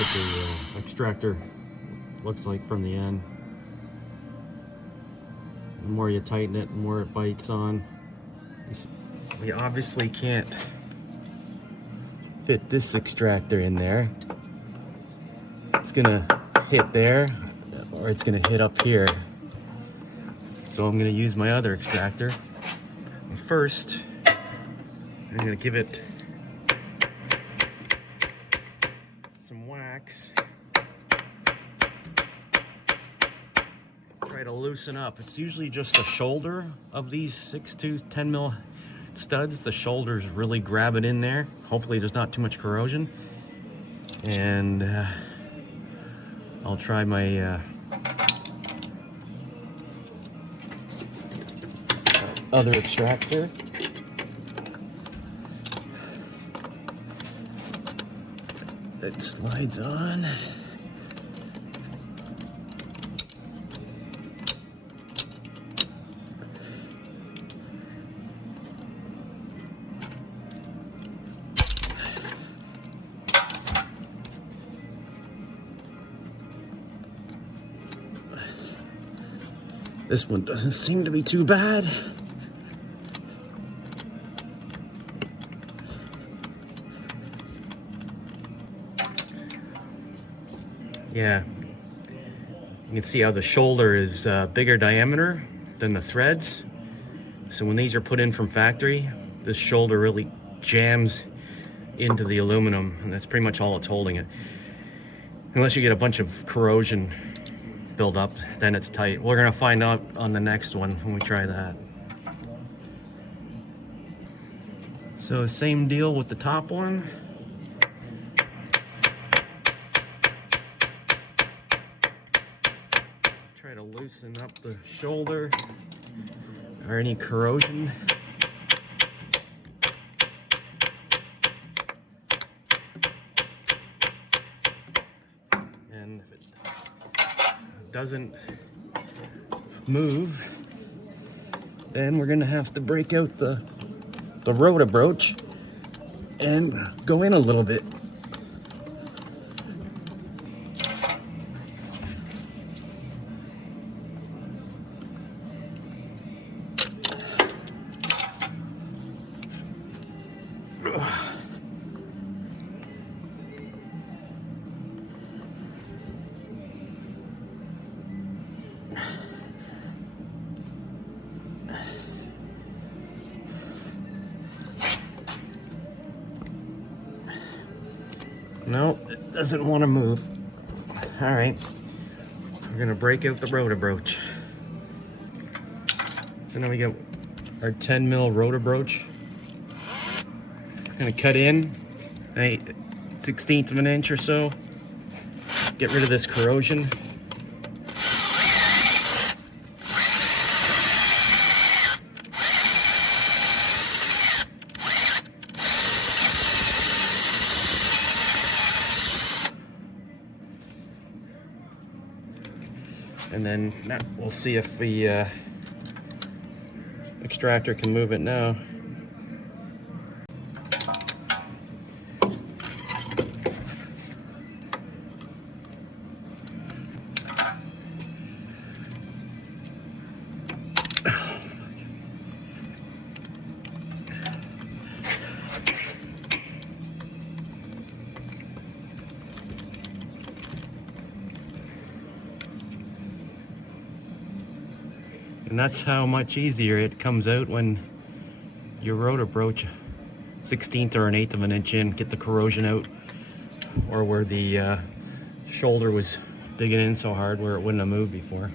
what the extractor looks like from the end. The more you tighten it, the more it bites on. We obviously can't fit this extractor in there. It's gonna hit there, or it's gonna hit up here. So I'm gonna use my other extractor. First, I'm gonna give it some wax. Try to loosen up. It's usually just the shoulder of these 6-tooth 10 mil studs. The shoulders really grab it in there. Hopefully there's not too much corrosion. And I'll try my other extractor. It slides on. This one doesn't seem to be too bad. Yeah, you can see how the shoulder is bigger diameter than the threads. So when these are put in from factory, this shoulder really jams into the aluminum, and that's pretty much all it's holding it. Unless you get a bunch of corrosion build up, then it's tight. We're gonna find out on the next one when we try that. So same deal with the top one. Try to loosen up the shoulder or any corrosion. And if it doesn't move, then we're gonna have to break out the Rotobroach and go in a little bit. No, it doesn't want to move. All right, we're gonna break out the Rotobroach. So now we got our 10 mil Rotobroach. Gonna cut in an 1/16 of an inch or so. Get rid of this corrosion. And then we'll see if the extractor can move it now. And that's how much easier it comes out when your Rotobroach 1/16 or an 1/8 of an inch in. Get the corrosion out, or where the shoulder was digging in so hard where it wouldn't have moved before.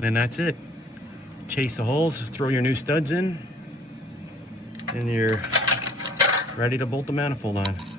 And that's it. Chase the holes, throw your new studs in, and you're ready to bolt the manifold on.